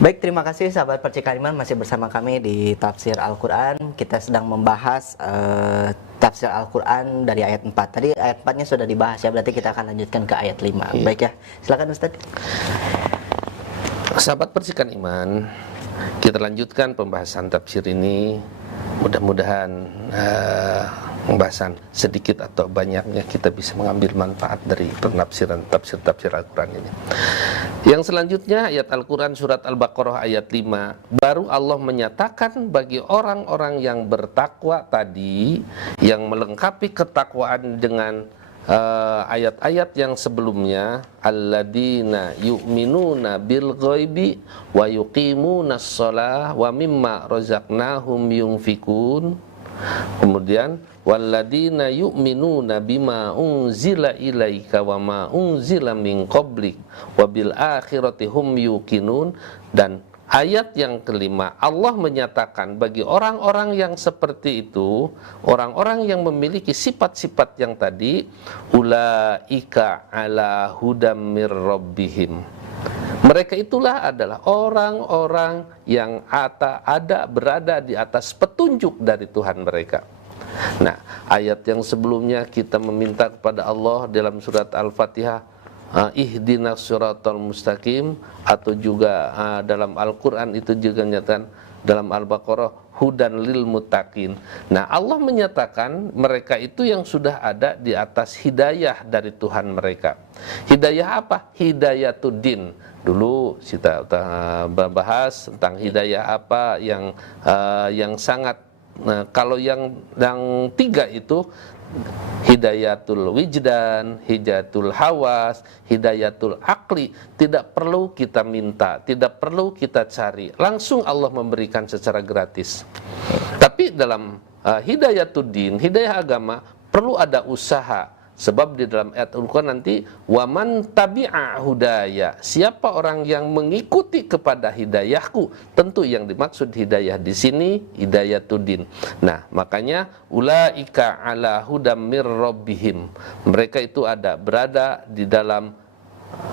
Baik, terima kasih sahabat Percikan Iman, masih bersama kami di Tafsir Al-Quran. Kita sedang membahas Tafsir Al-Quran dari ayat 4. Tadi ayat 4-nya sudah dibahas ya, berarti kita akan lanjutkan ke ayat 5. Iya. Baik ya, silakan Ustaz. Sahabat Percikan Iman, kita lanjutkan pembahasan tafsir ini. Mudah-mudahan pembahasan sedikit atau banyaknya kita bisa mengambil manfaat dari penafsiran tafsir Al-Quran ini. Yang selanjutnya ayat Al-Quran surat Al-Baqarah ayat 5. Baru Allah menyatakan bagi orang-orang yang bertakwa tadi, yang melengkapi ketakwaan dengan ayat-ayat yang sebelumnya, alladzina yu'minuna bil ghaibi wa yuqimunas shalah wa mimma razaqnahum yunfikun. Kemudian walladzina yu'minuna bima unzila ilaika wa ma unzila min qablik wa bil akhirati hum yuqinun. Dan ayat yang kelima, Allah menyatakan bagi orang-orang yang seperti itu, orang-orang yang memiliki sifat-sifat yang tadi, ulaika ala hudam mir rabbihim. Mereka itulah adalah orang-orang yang berada di atas petunjuk dari Tuhan mereka. Nah, ayat yang sebelumnya kita meminta kepada Allah dalam surat Al-Fatihah, ihdinas siratal mustaqim, atau juga dalam Al-Quran itu juga nyatakan dalam Al-Baqarah hudan lil muttaqin. Nah, Allah menyatakan mereka itu yang sudah ada di atas hidayah dari Tuhan mereka. Hidayah apa? Hidayatuddin. Dulu kita bahas tentang hidayah apa yang sangat, kalau yang tiga itu, hidayatul wijdan, hidayatul hawas, hidayatul akli, tidak perlu kita minta, tidak perlu kita cari, langsung Allah memberikan secara gratis. Tapi dalam hidayatuddin, hidayah agama, perlu ada usaha. Sebab di dalam ayat Al-Quran nanti, waman tabi'a hudaya, siapa orang yang mengikuti kepada hidayahku, tentu yang dimaksud hidayah di sini hidayatuddin. Nah, makanya ulaika ala hudam mir rabbihim, mereka itu berada di dalam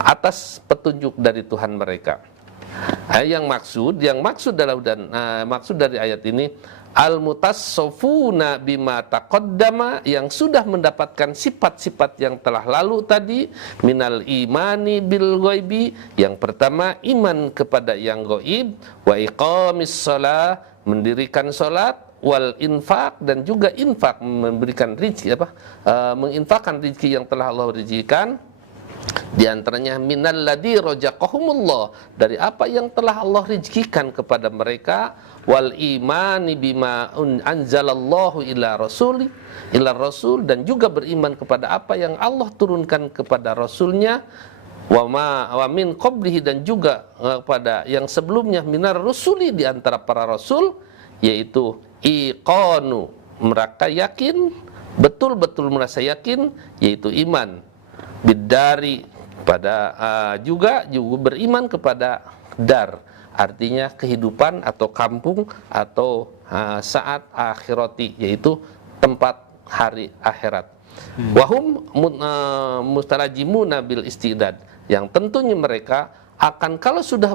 atas petunjuk dari Tuhan mereka. Yang maksud dari ayat ini, al-mutassafuna bima taqaddama, yang sudah mendapatkan sifat-sifat yang telah lalu tadi, minal imani bil ghaibi, yang pertama iman kepada yang gaib, wa iqamis shalah, mendirikan salat, wal infak, dan juga infak, memberikan rezeki menginfakkan rezeki yang telah Allah rezekikan. Di antaranya minalladzi razaqahumullah, dari apa yang telah Allah rezekikan kepada mereka, wal imani bima anzalallahu ila rasul, dan juga beriman kepada apa yang Allah turunkan kepada rasulnya, wa min qablihi, dan juga kepada yang sebelumnya, minar rusuli, di antara para rasul, yaitu iqanu, mereka yakin, betul-betul merasa yakin, yaitu iman bidari, pada juga beriman kepada dar, artinya kehidupan atau kampung atau saat akhirati, yaitu tempat hari akhirat. Wahum mustarajimuna bil istidad, yang tentunya mereka akan, kalau sudah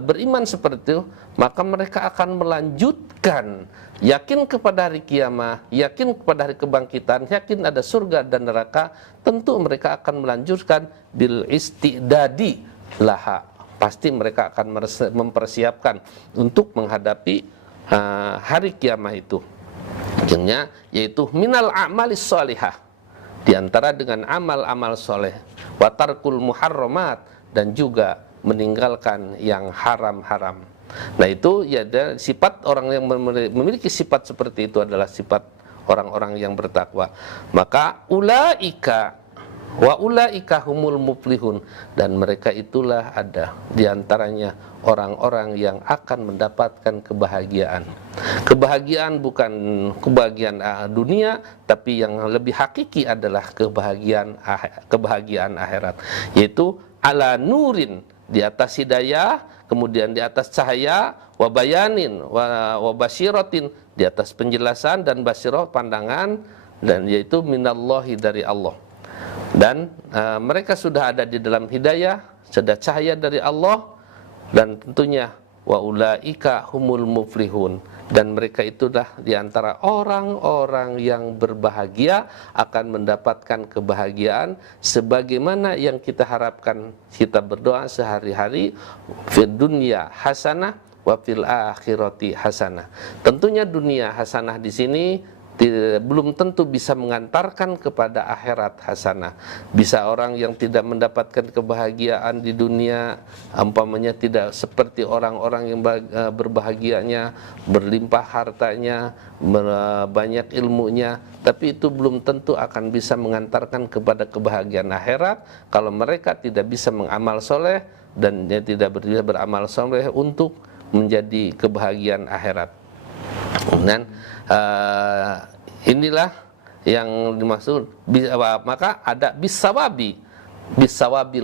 beriman seperti itu, maka mereka akan melanjutkan yakin kepada hari kiamat, yakin kepada hari kebangkitan, yakin ada surga dan neraka. Tentu mereka akan melanjutkan bil istidadi laha, pasti mereka akan mempersiapkan untuk menghadapi hari kiamat itu. Ujungnya yaitu minal a'malis sholihah, di antara dengan amal-amal soleh, wa tarkul muharramat, dan juga meninggalkan yang haram-haram. Nah, itu ya, sifat orang yang memiliki sifat seperti itu adalah sifat orang-orang yang bertakwa. Maka ulaika humul muflihun, dan mereka itulah ada di antaranya orang-orang yang akan mendapatkan kebahagiaan. Kebahagiaan bukan kebahagiaan dunia, tapi yang lebih hakiki adalah kebahagiaan akhirat, yaitu ala nurin, di atas hidayah, kemudian di atas cahaya, wabayanin, wabashiratin, di atas penjelasan, dan basirah, pandangan, dan yaitu minallahi, dari Allah. Dan mereka sudah ada di dalam hidayah, sudah cahaya dari Allah, dan tentunya wa ulaika humul muflihun, dan mereka itulah diantara orang-orang yang berbahagia, akan mendapatkan kebahagiaan sebagaimana yang kita harapkan. Kita berdoa sehari-hari, fid dunya hasanah wa fil akhirati hasanah. Tentunya dunia hasanah di sini belum tentu bisa mengantarkan kepada akhirat hasanah. Bisa orang yang tidak mendapatkan kebahagiaan di dunia, umpamanya tidak seperti orang-orang yang berbahagianya, berlimpah hartanya, banyak ilmunya, tapi itu belum tentu akan bisa mengantarkan kepada kebahagiaan akhirat kalau mereka tidak bisa mengamal soleh dan dia tidak beramal soleh untuk menjadi kebahagiaan akhirat. Dan inilah yang dimaksud, maka ada bisawabil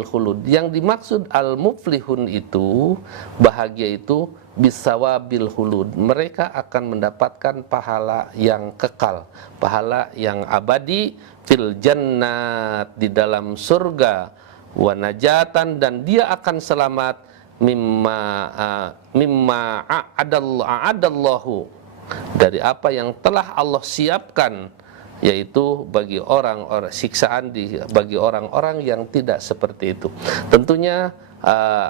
khulud. Yang dimaksud al-muflihun itu, bahagia itu bisawabil khulud. Mereka akan mendapatkan pahala yang kekal, pahala yang abadi, fil jannat, di dalam surga, wa najatan, dan dia akan selamat mimma a'adallahu, dari apa yang telah Allah siapkan, yaitu bagi orang-orang siksaan bagi orang-orang yang tidak seperti itu. Tentunya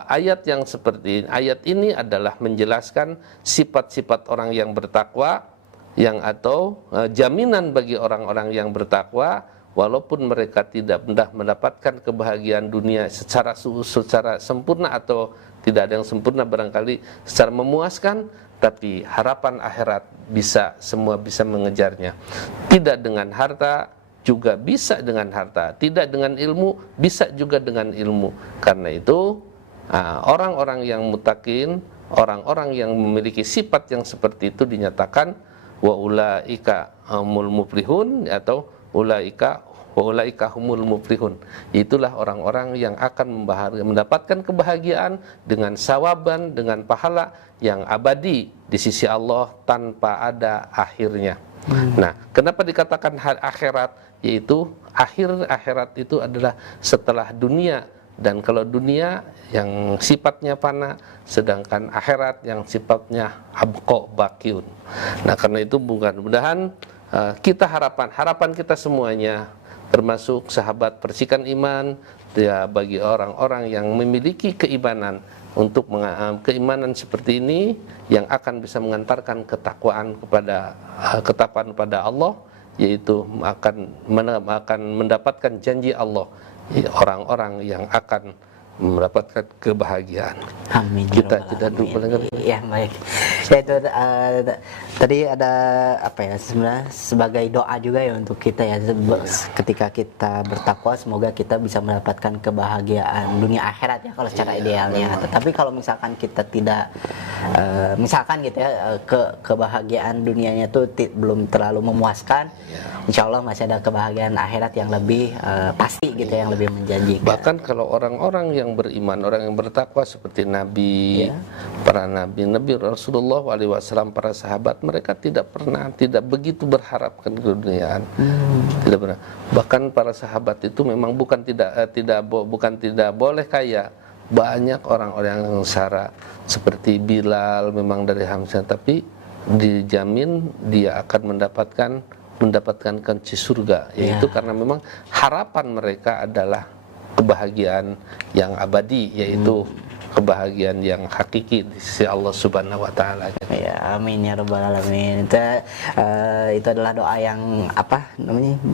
ayat yang seperti ayat ini adalah menjelaskan sifat-sifat orang yang bertakwa, yang atau jaminan bagi orang-orang yang bertakwa, walaupun mereka tidak mendapatkan kebahagiaan dunia secara sempurna, atau tidak ada yang sempurna barangkali secara memuaskan, tapi harapan akhirat semua bisa mengejarnya. Tidak dengan harta, juga bisa dengan harta. Tidak dengan ilmu, bisa juga dengan ilmu. Karena itu orang-orang yang mutakin, orang-orang yang memiliki sifat yang seperti itu dinyatakan wa ulaika humul muflihun, atau ulaika wa ulaika humul muflihun. Itulah orang-orang yang akan mendapatkan kebahagiaan dengan sawaban, dengan pahala yang abadi di sisi Allah tanpa ada akhirnya. Nah, kenapa dikatakan akhirat? Yaitu akhirat itu adalah setelah dunia. Dan kalau dunia yang sifatnya fana, sedangkan akhirat yang sifatnya abqa baqiun. Nah, karena itu mudah-mudahan kita harapan kita semuanya, termasuk sahabat percikan iman, ya, bagi orang-orang yang memiliki keimanan, untuk keimanan seperti ini yang akan bisa mengantarkan ketakwaan kepada Allah, yaitu akan mendapatkan janji Allah, orang-orang yang akan mendapatkan kebahagiaan. Amin. Kita dulu ya, baik. Ya, itu tadi ada apa ya, sebenarnya sebagai doa juga ya untuk kita ya, ketika kita bertakwa semoga kita bisa mendapatkan kebahagiaan dunia akhirat ya kalau secara idealnya. Tetapi kalau misalkan kita tidak misalkan gitu ya, kebahagiaan dunianya tuh belum terlalu memuaskan, insya Allah masih ada kebahagiaan akhirat yang lebih pasti gitu, yang lebih menjanjikan. Bahkan kalau orang-orang yang beriman, orang yang bertakwa seperti Nabi, para Nabi Rasulullah SAW, para sahabat, mereka tidak begitu berharap ke keduniaan, tidak pernah. Bahkan para sahabat itu memang bukan tidak boleh kaya. Banyak orang-orang yang sengsara seperti Bilal, memang dari Hamzah, tapi dijamin dia akan mendapatkan kunci surga, yaitu karena memang harapan mereka adalah kebahagiaan yang abadi, yaitu kebahagiaan yang hakiki di sisi Allah Subhanahu wa taala. Ya, amin ya rabbal alamin. Itu adalah doa yang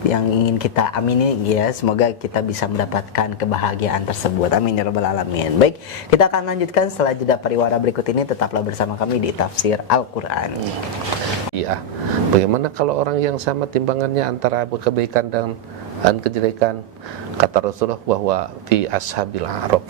yang ingin kita amini ya, semoga kita bisa mendapatkan kebahagiaan tersebut. Amin ya rabbal alamin. Baik, kita akan lanjutkan setelah jeda pariwara berikut ini. Tetaplah bersama kami di Tafsir Al-Qur'an. Iya. Bagaimana kalau orang yang sama timbangannya antara kebaikan dan kejelekan? Kata Rasulullah bahwa fi ashabil a'raf,